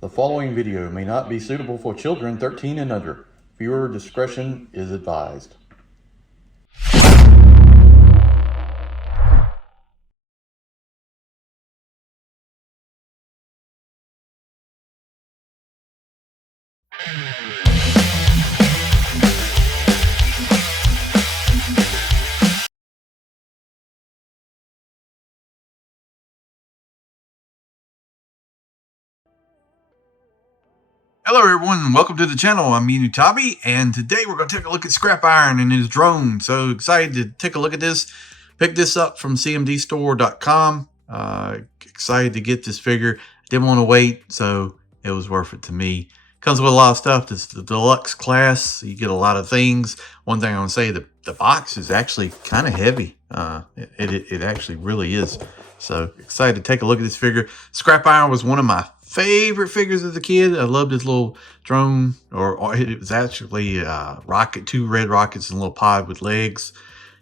The following video may not be suitable for children 13 and under. Viewer discretion is advised. Hello everyone, and welcome to the channel. I'm Enewtabie, and today we're going to take a look at Scrap Iron and his drone. So excited to take a look at this. Picked this up from cmdstore.com. Excited to get this figure. Didn't want to wait, so it was worth it to me. Comes with a lot of stuff. This is the deluxe class. So you get a lot of things. One thing I want to say, the box is actually kind of heavy. It actually really is. So excited to take a look at this figure. Scrap Iron was one of my favorite figures as a kid. I loved his little drone, or it was actually rocket, two red rockets in a little pod with legs.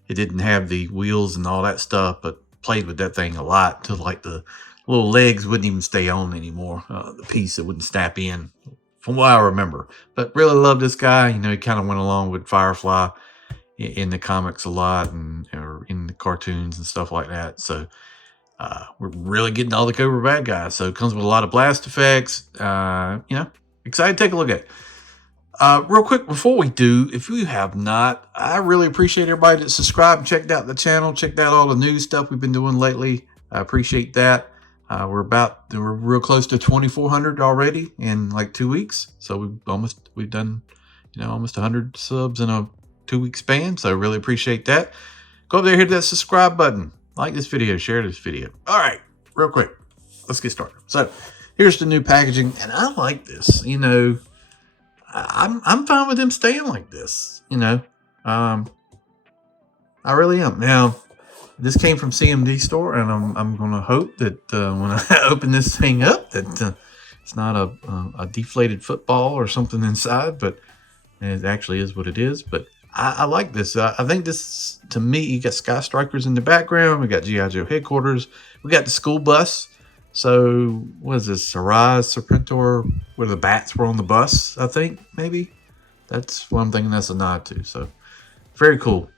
It didn't have the wheels and all that stuff, but played with that thing a lot till like the little legs wouldn't even stay on anymore. The piece that wouldn't snap in, from what I remember. But really loved this guy. You know, he kind of went along with Firefly in the comics a lot, or in the cartoons and stuff like that. So we're really getting all the Cobra bad guys. So it comes with a lot of blast effects. You know, excited to take a look at it. Real quick, before we do, if you have not, I really appreciate everybody that subscribed and checked out the channel, checked out all the new stuff we've been doing lately. I appreciate that. We're real close to 2,400 already in like 2 weeks. So we've done, you know, almost 100 subs in a 2-week span. So really appreciate that. Go up there, hit that subscribe button. Like this video, share this video. All right, real quick, let's get started. So here's the new packaging, and I like this. You know, I'm fine with them staying like this. You know, I really am. Now, this came from CMD store, and I'm gonna hope that when I open this thing up, that it's not a deflated football or something inside, but it actually is what it is. But I like this. I think this, to me, you got Sky Strikers in the background. We got G.I. Joe headquarters. We got the school bus. So, what is this? Arise, Serpentor, where the bats were on the bus, I think, maybe. That's what I'm thinking that's a nod to. So, very cool.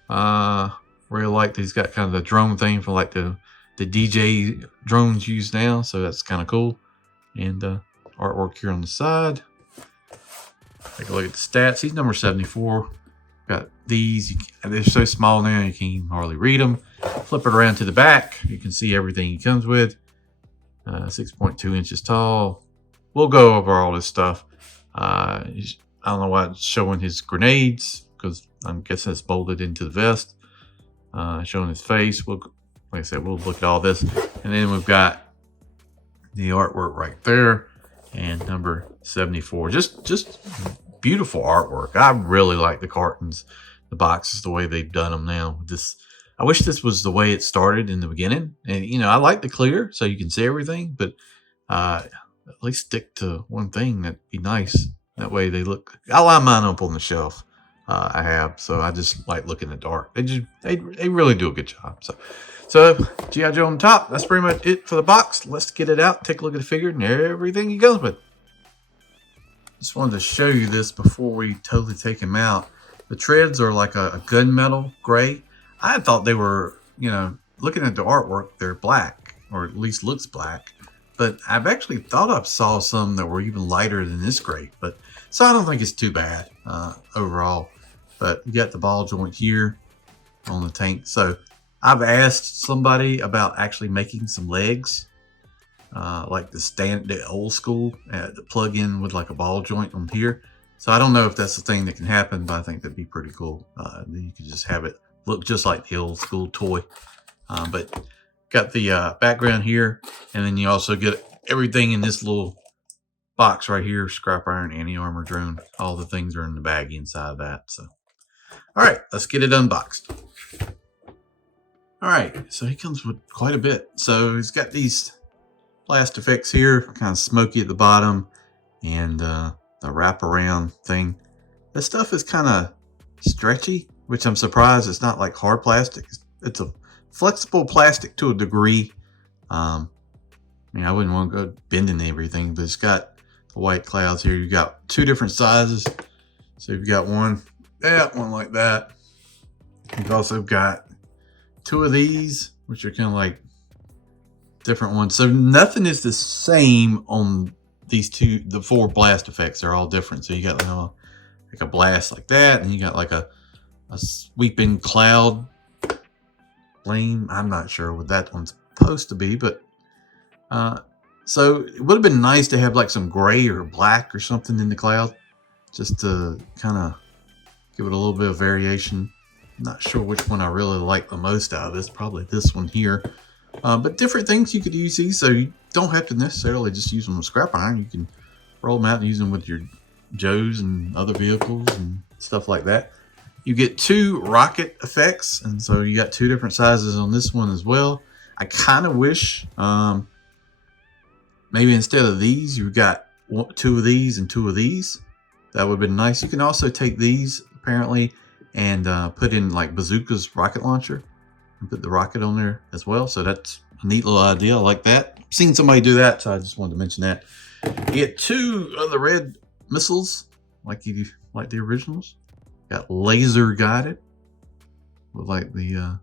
Really like that he's got kind of the drone thing for like the DJ drones used now. So, that's kind of cool. And artwork here on the side. Take a look at the stats. He's number 74. Got these, they're so small now you can't even hardly read them. Flip it around to the back, you can see everything he comes with. 6.2 inches tall. We'll go over all this stuff. I don't know why it's showing his grenades, because I'm guessing it's bolted into the vest. Showing his face. Like I said, we'll look at all this. And then we've got the artwork right there, and number 74. Just beautiful artwork. I really like the cartons, the boxes, the way they've done them now. I wish this was the way it started in the beginning. And, you know, I like the clear so you can see everything, but at least stick to one thing. That'd be nice. That way they look. I line mine up on the shelf. I have, so I just like looking at dark. They really do a good job. So G.I. Joe on top. That's pretty much it for the box. Let's get it out. Take a look at the figure and everything he goes with. Just wanted to show you this before we totally take him out. The treads are like a gunmetal gray. I thought they were, you know, looking at the artwork, they're black, or at least looks black. But I've actually thought I saw some that were even lighter than this gray. So I don't think it's too bad overall. But you got the ball joint here on the tank. So I've asked somebody about actually making some legs. Like the old school, the plug in with like a ball joint on here. So I don't know if that's the thing that can happen, but I think that'd be pretty cool. Then you could just have it look just like the old school toy. But got the background here, and then you also get everything in this little box right here: Scrap Iron, anti-armor drone. All the things are in the bag inside of that. So, all right, let's get it unboxed. All right, so he comes with quite a bit. So he's got these blast effects here, kind of smoky at the bottom, and the wraparound thing. This stuff is kind of stretchy, which I'm surprised it's not like hard plastic. It's a flexible plastic to a degree. I mean, I wouldn't want to go bending everything, but it's got the white clouds here. You got two different sizes. So you've got one like that. You've also got two of these, which are kind of like different ones. So nothing is the same on these two, the four blast effects. They're all different. So you got like a blast like that, and you got like a sweeping cloud flame. I'm not sure what that one's supposed to be, but so it would have been nice to have like some gray or black or something in the cloud, just to kind of give it a little bit of variation. Not sure which one I really like the most out of this. Probably this one here. But different things you could use these, so you don't have to necessarily just use them with scrap iron. You can roll them out and use them with your Joes and other vehicles and stuff like that. You get two rocket effects, and so you got two different sizes on this one as well. I kind of wish maybe instead of these, you got two of these and two of these. That would have been nice. You can also take these apparently and put in like Bazooka's rocket launcher and put the rocket on there as well. So that's a neat little idea. I like that. I've seen somebody do that, so I just wanted to mention that. You get two of the red missiles like the originals. Got laser guided with like the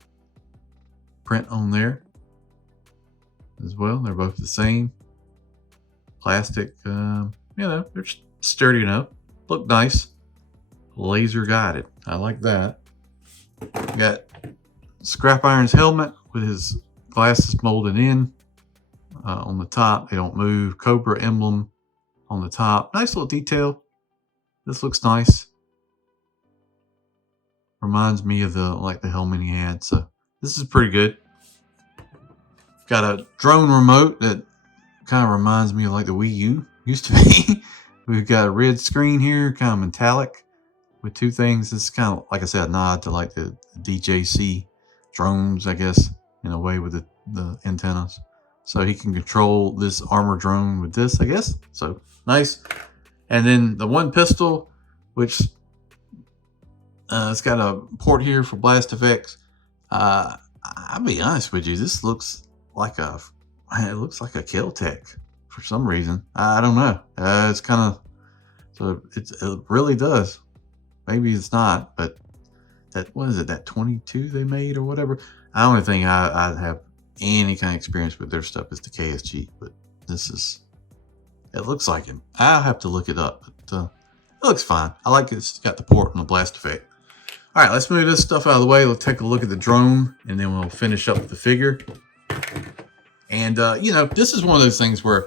print on there as well. They're both the same. Plastic, you know, they're sturdy enough. Look nice. Laser guided. I like that. Got Scrap Iron's helmet with his glasses molded in on the top. They don't move. Cobra emblem on the top. Nice little detail. This looks nice. Reminds me of the helmet he had. So this is pretty good. Got a drone remote that kind of reminds me of like the Wii U used to be. We've got a red screen here, kind of metallic, with two things. This is kind of, like I said, a nod to like the DJC drones, I guess, in a way with the antennas. So he can control this armor drone with this, I guess. So nice. And then the one pistol, which it's got a port here for blast effects. I'll be honest with you, this looks like a Kel-Tec for some reason. I don't know. It's kind of, so it really does. Maybe it's not, but that, what is it, that 22 they made or whatever? I don't think I have any kind of experience with their stuff is the KSG, but this is, it looks like him. I'll have to look it up, but it looks fine. I like it. It's got the port and the blast effect. All right, let's move this stuff out of the way. Let's take a look at the drone, and then we'll finish up with the figure. And, you know, this is one of those things where,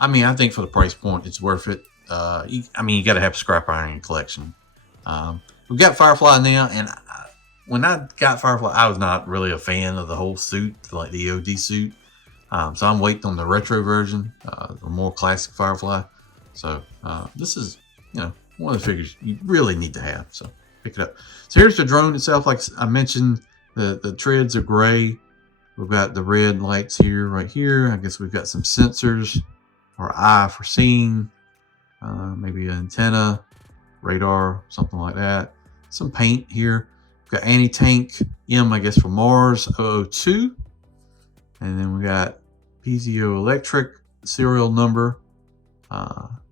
I mean, I think for the price point, it's worth it. You got to have scrap iron in your collection. We've got Firefly now, and when I got Firefly, I was not really a fan of the whole suit, like the EOD suit. So I'm waiting on the retro version, the more classic Firefly. So this is, you know, one of the figures you really need to have. So pick it up. So here's the drone itself. Like I mentioned, the treads are gray. We've got the red lights here, right here. I guess we've got some sensors, or eye for seeing, maybe an antenna, radar, something like that. Some paint here. We've got anti-tank M, I guess, for Mars 002. And then we got piezoelectric serial number,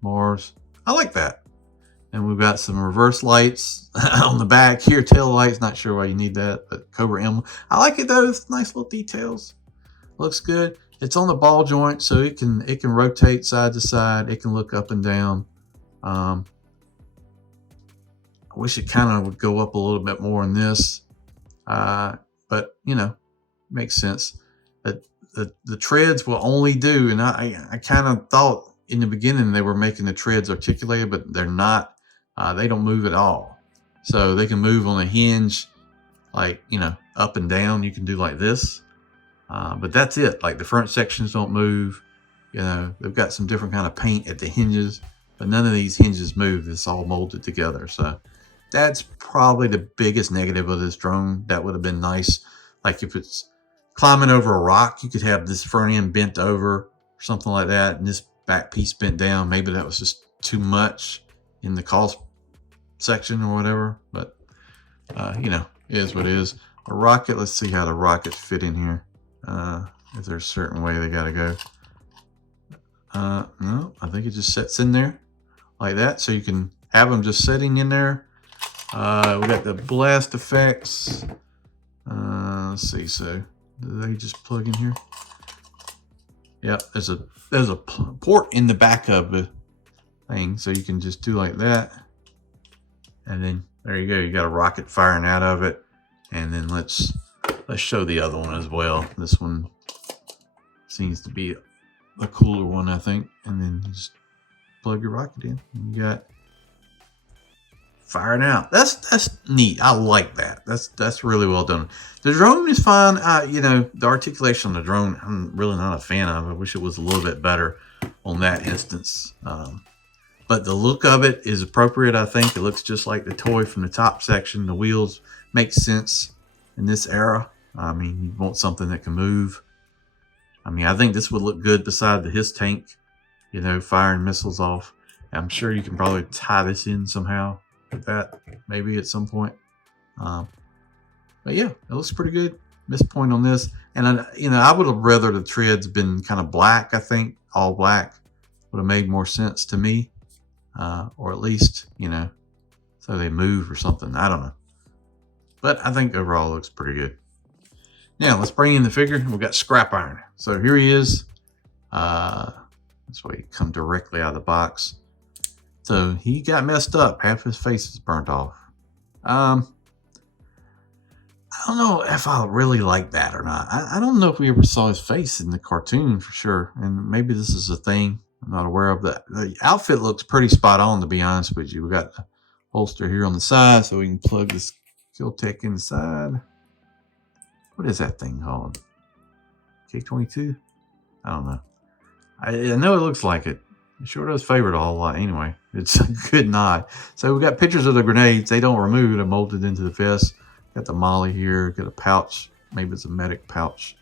Mars. I like that. And we've got some reverse lights on the back here, tail lights. Not sure why you need that, but Cobra emblem. I like it though. It's nice little details. Looks good. It's on the ball joint, so it can rotate side to side. It can look up and down. I wish it kind of would go up a little bit more in this, but you know, makes sense. The treads will only do, and I kind of thought in the beginning they were making the treads articulated, but they're not. They don't move at all. So they can move on a hinge, like, you know, up and down. You can do like this, but that's it. Like the front sections don't move. You know, they've got some different kind of paint at the hinges, but none of these hinges move. It's all molded together. So that's probably the biggest negative of this drone. That would have been nice. Like if it's climbing over a rock, you could have this front end bent over or something like that, and this back piece bent down. Maybe that was just too much in the cost section or whatever, but you know, it is what it is. A rocket, let's see how the rockets fit in here. Is there a certain way they got to go? No, I think it just sets in there like that. So you can have them just sitting in there. We got the blast effects. Let's see. So do they just plug in here? Yeah, there's a port in the back of the thing, so you can just do like that, and then there you go. You got a rocket firing out of it. And then let's show the other one as well. This one seems to be a cooler one, I think. And then you just plug your rocket in. And you got firing out. That's neat. I like that. That's really well done. The drone is fine. You know, the articulation on the drone, I'm really not a fan of. I wish it was a little bit better on that instance. But the look of it is appropriate, I think. It looks just like the toy from the top section. The wheels make sense in this era. I mean, you want something that can move. I mean, I think this would look good beside the HISS tank, you know, firing missiles off. I'm sure you can probably tie this in somehow with that, maybe at some point. But yeah, it looks pretty good. Missed point on this. And, you know, I would have rather the treads been kind of black, I think. All black would have made more sense to me. Or at least, you know, so they move or something. I don't know. But I think overall it looks pretty good. Now, let's bring in the figure. We've got scrap iron. So here he is. This way he come directly out of the box. So he got messed up. Half his face is burnt off. I don't know if I really like that or not. I don't know if we ever saw his face in the cartoon for sure. And maybe this is a thing I'm not aware of. That the outfit looks pretty spot on, to be honest with you. We got the holster here on the side so we can plug this Kill Tech inside. What is that thing called? K-22? I don't know. I know it looks like it. It sure does favor it a whole lot anyway. It's a good nod. So we got pictures of the grenades. They don't remove. They're molded into the vest. Got the molly here. Got a pouch. Maybe it's a medic pouch.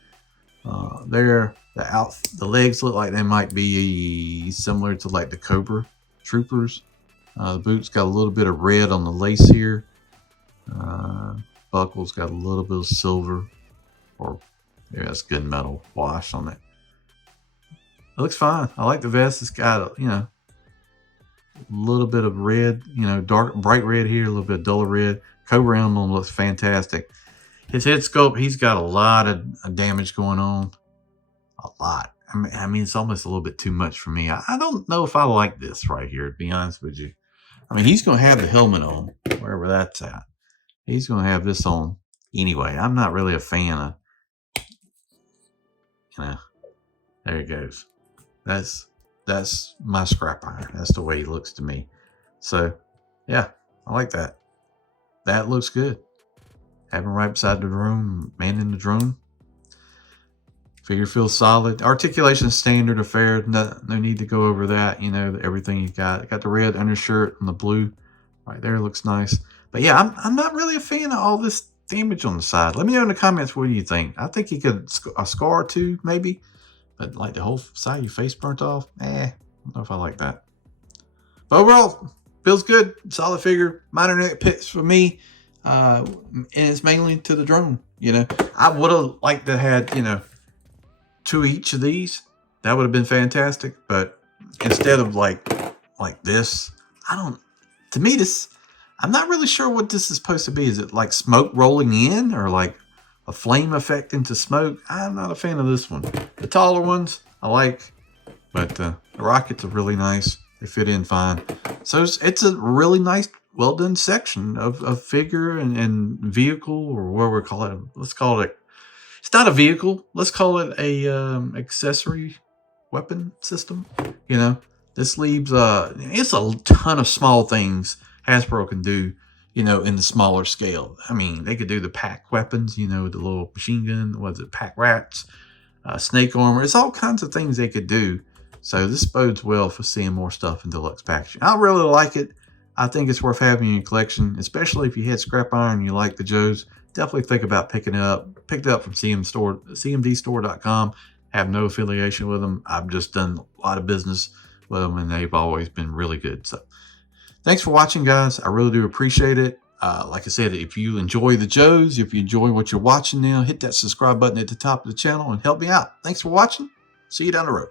There. The legs look like they might be similar to like the Cobra Troopers. The boots got a little bit of red on the lace here. Buckle's got a little bit of silver, or yeah, that's good metal wash on it. It looks fine. I like the vest. It's got, you know, a little bit of red, you know, bright red here, a little bit duller red. Cobra emblem looks fantastic. His head sculpt, he's got a lot of damage going on. A lot. I mean, it's almost a little bit too much for me. I don't know if I like this right here, to be honest with you. I mean, he's going to have the helmet on, wherever that's at. He's going to have this on anyway. I'm not really a fan of, you know, there he goes. That's my scrap iron. That's the way he looks to me. So, yeah, I like that. That looks good. Having right beside the drone, manning the drone. Figure feels solid. Articulation standard affair. No need to go over that. You know, everything you got. Got the red undershirt and the blue right there. Looks nice. But yeah, I'm not really a fan of all this damage on the side. Let me know in the comments, what do you think? I think he could a scar or two, maybe. But like the whole side of your face burnt off, I don't know if I like that. But overall, feels good. Solid figure. Minor nitpicks for me. And it's mainly to the drone. You know, I would have liked to had, you know, 2 each of these. That would have been fantastic. But instead of like this, to me this, I'm not really sure what this is supposed to be. Is it like smoke rolling in, or like a flame effect into smoke? I'm not a fan of this one. The taller ones I like, but the rockets are really nice. They fit in fine. So it's a really nice, well done section of figure and vehicle, or what we call it. Let's call it. It's not a vehicle. Let's call it a accessory weapon system. You know, this leaves it's a ton of small things Hasbro can do, you know, in the smaller scale. I mean, they could do the pack weapons, you know, the little machine gun, pack rats, snake armor. It's all kinds of things they could do. So this bodes well for seeing more stuff in deluxe packaging. I really like it. I think it's worth having in your collection, especially if you had scrap iron and you like the Joes. Definitely think about picking it up. Picked it up from cmdstore.com. Have no affiliation with them. I've just done a lot of business with them, and they've always been really good. So thanks for watching, guys. I really do appreciate it. Like I said, if you enjoy the Joes, if you enjoy what you're watching now, hit that subscribe button at the top of the channel and help me out. Thanks for watching. See you down the road.